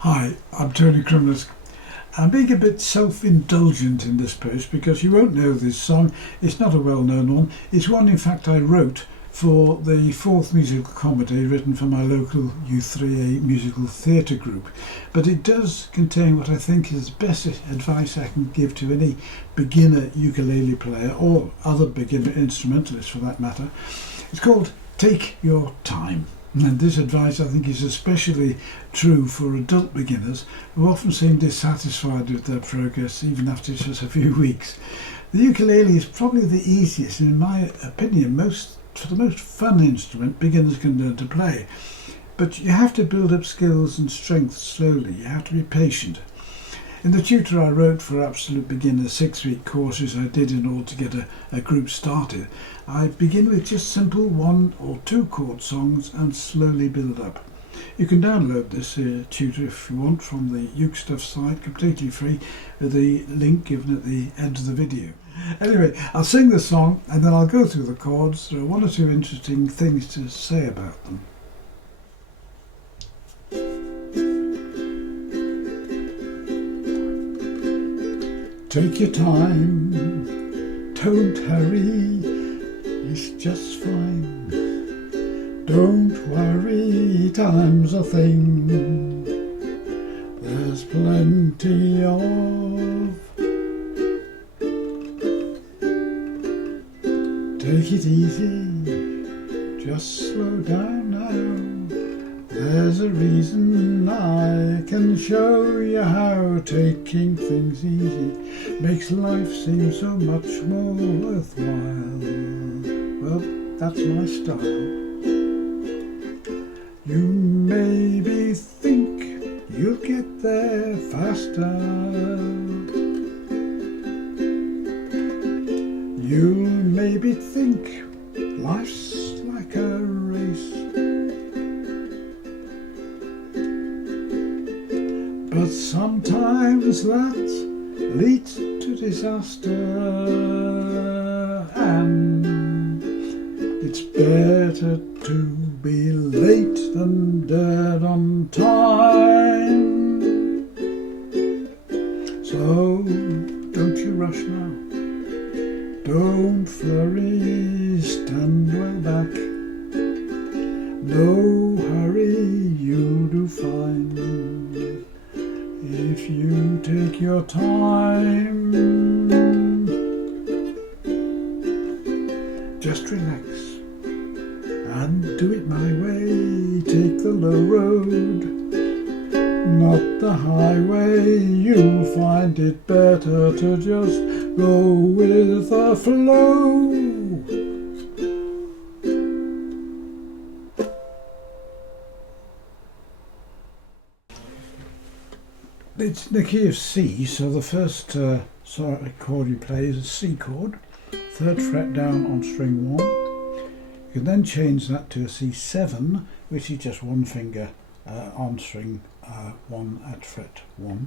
Hi, I'm Tony Crimlisk. I'm being a bit self-indulgent in this post because you won't know this song. It's not a well-known one. It's one, in fact, I wrote for the fourth musical comedy written for my local U3A musical theatre group. But it does contain what I think is the best advice I can give to any beginner ukulele player or other beginner instrumentalist for that matter. It's called Take Your Time. And this advice I think is especially true for adult beginners who often seem dissatisfied with their progress even after just a few weeks. The ukulele is probably the easiest and, in my opinion, the most fun instrument beginners can learn to play. But you have to build up skills and strength slowly. You have to be patient. In the tutor I wrote for absolute beginners 6-week courses I did in order to get a group started, I begin with just simple 1 or 2 chord songs and slowly build up. You can download this tutor if you want from the Uke Stuff site, completely free, with the link given at the end of the video. Anyway, I'll sing the song and then I'll go through the chords. There are 1 or 2 interesting things to say about them. Take your time, don't hurry, it's just fine. Don't worry, time's a thing. There's plenty of. Take it easy, just slow down now. There's a reason I can show you how. Taking things easy makes life seem so much more worthwhile. Well, that's my style. You maybe think you'll get there faster. You maybe think life's like a race. But sometimes that leads to disaster, and it's better to be late than dead on time. So don't you rush now, don't flurry, stand well back. No hurry, you'll do fine if you take your time. Just relax and do it my way. Take the low road, not the highway. You'll find it better to just go with the flow. It's in the key of C, so the first chord you play is a C chord, 3rd fret down on string 1. You can then change that to a C7, which is just 1 finger on string 1 at fret 1.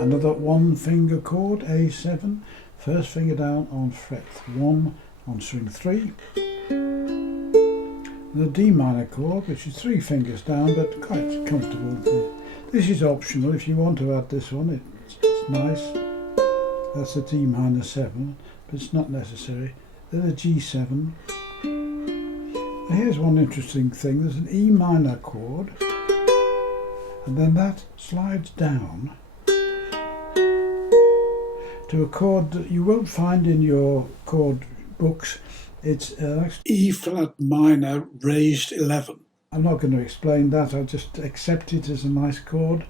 Another 1 finger chord, A7, 1st finger down on fret 1 on string 3. And a D minor chord, which is 3 fingers down, but quite comfortable. This is optional. If you want to add this one, it's nice. That's a D minor 7, but it's not necessary. Then a G7. Now here's one interesting thing. There's an E minor chord, and then that slides down to a chord that you won't find in your chord books. It's E flat minor raised 11. I'm not going to explain that, I'll just accept it as a nice chord,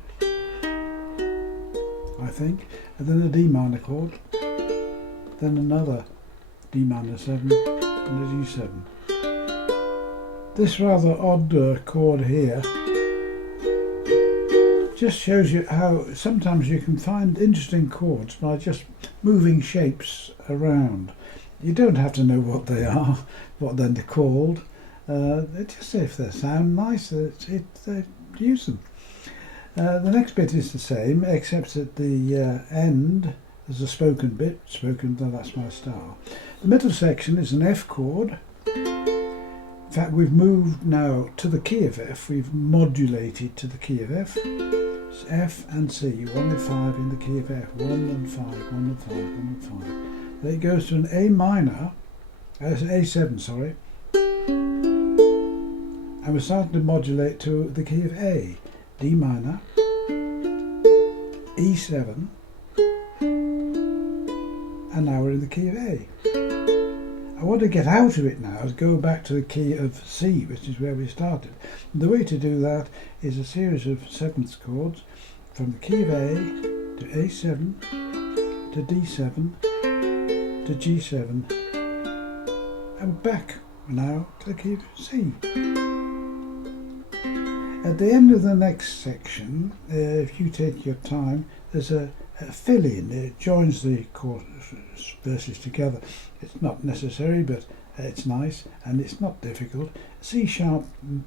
I think. And then a D minor chord, then another D minor 7 and a G7. This rather odd chord here just shows you how sometimes you can find interesting chords by just moving shapes around. You don't have to know what they are, what they're called. Just if they sound nice, use them. The next bit is the same, except at the end there's a spoken bit. Spoken, that's my style. The middle section is an F chord, fact, we've moved now to the key of F. We've modulated to the key of F. It's F and C, 1 and 5 in the key of F. 1 and 5, 1 and 5, 1 and 5. Then it goes to an A minor, A7, sorry. And we're starting to modulate to the key of A. D minor, E7, and now we're in the key of A. I want to get out of it now, is go back to the key of C, which is where we started. And the way to do that is a series of seventh chords from the key of A to A7 to D7 to G7 and back now to the key of C. At the end of the next section, if you take your time, there's a fill-in. It joins the verses together. It's not necessary, but it's nice and it's not difficult. C sharp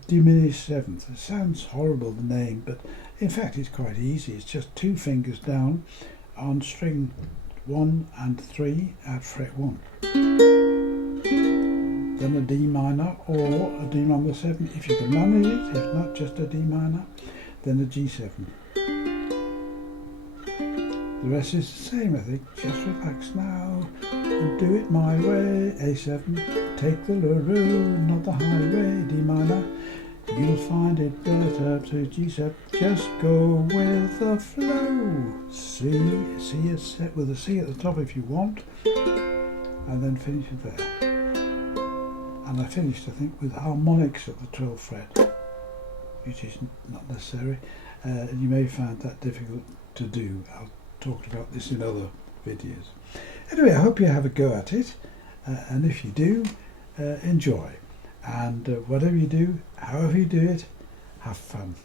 diminished seventh. It sounds horrible, the name, but in fact it's quite easy. It's just 2 fingers down on string 1 and 3 at fret 1. Then a D minor or a D minor 7 if you can manage it, if not just a D minor, then a G7. The rest is the same, I think. Just relax now and do it my way. A7, take the low road, not the highway. D minor, you'll find it better to G7. Just go with the flow. C is set with a C at the top if you want, and then finish it there. And I finished, I think, with harmonics at the 12th fret, which is not necessary. You may find that difficult to do. I'll talk about this in other videos. Anyway, I hope you have a go at it, and if you do, enjoy. And whatever you do, however you do it, have fun.